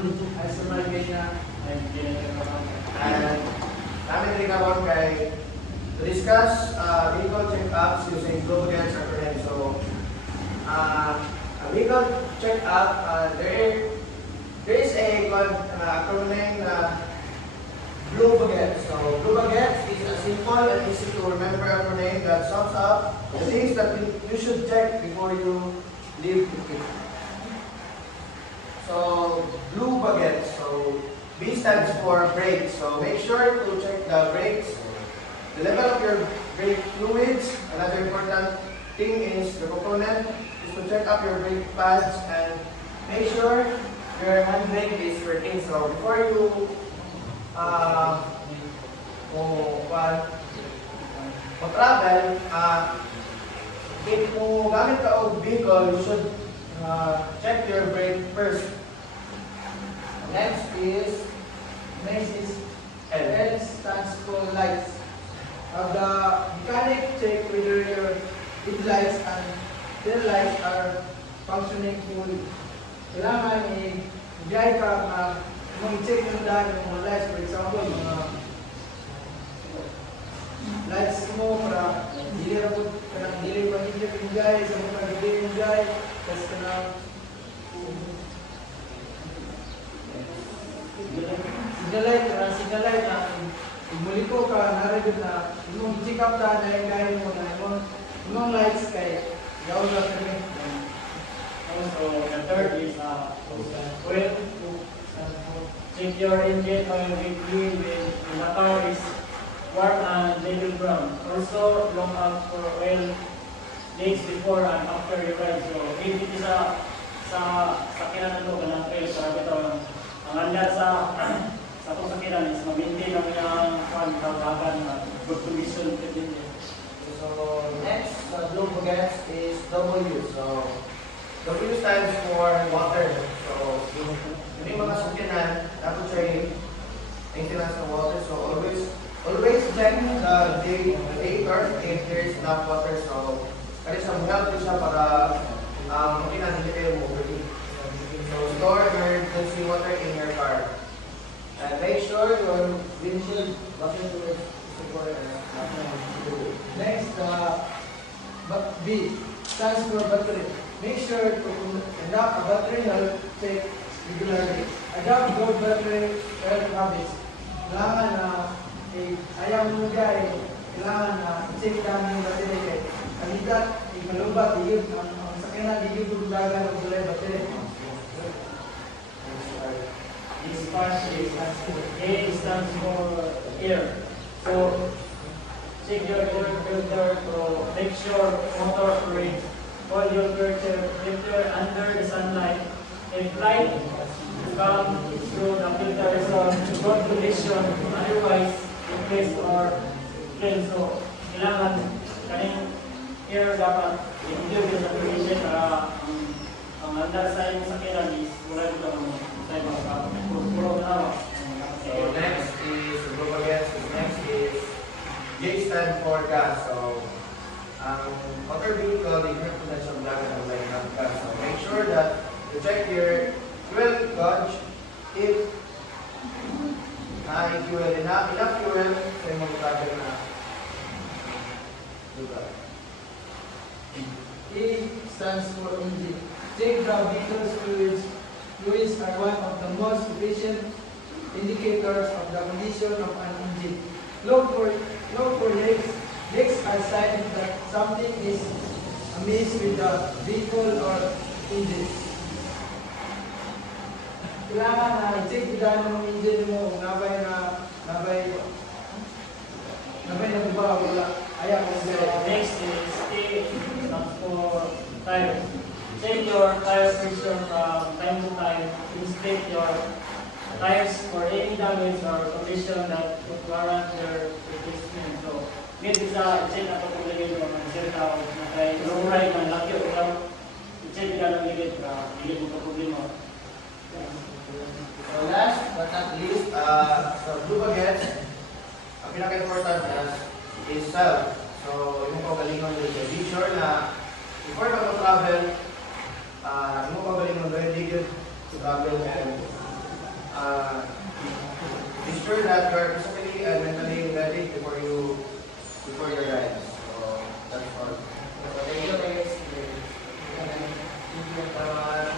Ay sa mga niya. And namin rin ako kay to discuss vehicle check-ups using Blue-Buckets acronym. So, a vehicle check-up, there is a acronym na Blue-Buckets. So, Blue-Buckets is a simple and easy to remember acronym that sums up the things that you should check before you leave the kit. So, Blue-Buckets. So, B stands for brakes. So, make sure to check the brakes, the level of your brake fluids. Another important thing is the component is to check up your brake pads and make sure your handbrake is working. So, before you travel, if mo gamit ka og vehicle, you should check your brake first. Next is L stands for lights. The mechanic check whether your headlights and tail lights are functioning fully. Kailangan i-biyahe ka na mag-check ng dahil ng mga lights. For example, mga lights mo para dili pa hindi yung biyahe sa mga dili yung biyahe. Tapos ka na signal light na muliko ka naradyo na imong check up ta na yung gaya mo na imong lights kay yaw na kami. Also, the third is oil. Check your engine oil weekly when the car is warm and level brown. Also, look out for oil leaks before and after you ride. So, if it is sa sakinan nito ka ng oil, para ito ang andar sa sakinan is ma-maintain ang yung kabagan na good condition. So next, Blue-Buckets is W. So W stands for water. So yung mga sakyanan, dapat siya yung maintenance ng water. So always check the daytime if there is enough water. So kasi sa help siya para makinan hindi kayo overheat. So store emergency water in your car. And make sure your windshield washer fluid is secure and Next, B stands for battery. Make sure to conduct a battery health check regularly. Adopt good battery health habits. Kailangan na ayaw mo guys, kailangan na i-check namin yung battery kay kaligat, ikalubat, digib, ang sakyanan, digib yung dagan ng bulay battery. This part is A stands for air. So check your air filter to make sure motor operates. Hold your filter under the sunlight. If light come through the filter is on good condition, otherwise replace or clean. So kailangan kaning air dapat i-include sa condition para ang andar sa iyong sakyanan is wala dito ang So next is Blue-Buckets. Next is J stand for gas. So motor vehicle, the equipment sa black and white ng gas. So make sure that you check your fuel gauge if fuel enough fuel sa imong travel na lugar. E stands for engine. Check the vehicle's fluids. Fluids are one of the most efficient indicators of the condition of an engine. Look for leaks. Leaks are signs that something is amiss with the vehicle or engine. Kailangan na i-check ng engine mo kung nabay na buba o wala. Ayaw kung next is A stands for tire. Check your tire pressure from time to time. Inspect your tires for any damage or condition that would warrant their replacement. So, need isa check na kung lagay mo ng sirta o na kay ride ng laki o lang. I-check ka ng ligid para hindi mo problema. So last but not least, sa Blue-Buckets, ang pinaka-important is self. So, yung pagalingon nyo siya. Be sure na before ka mag-travel, yung pagalingon very good to travel and be sure that you are physically and mentally ready before your rides. So that's all. Thank you, guys. Tama.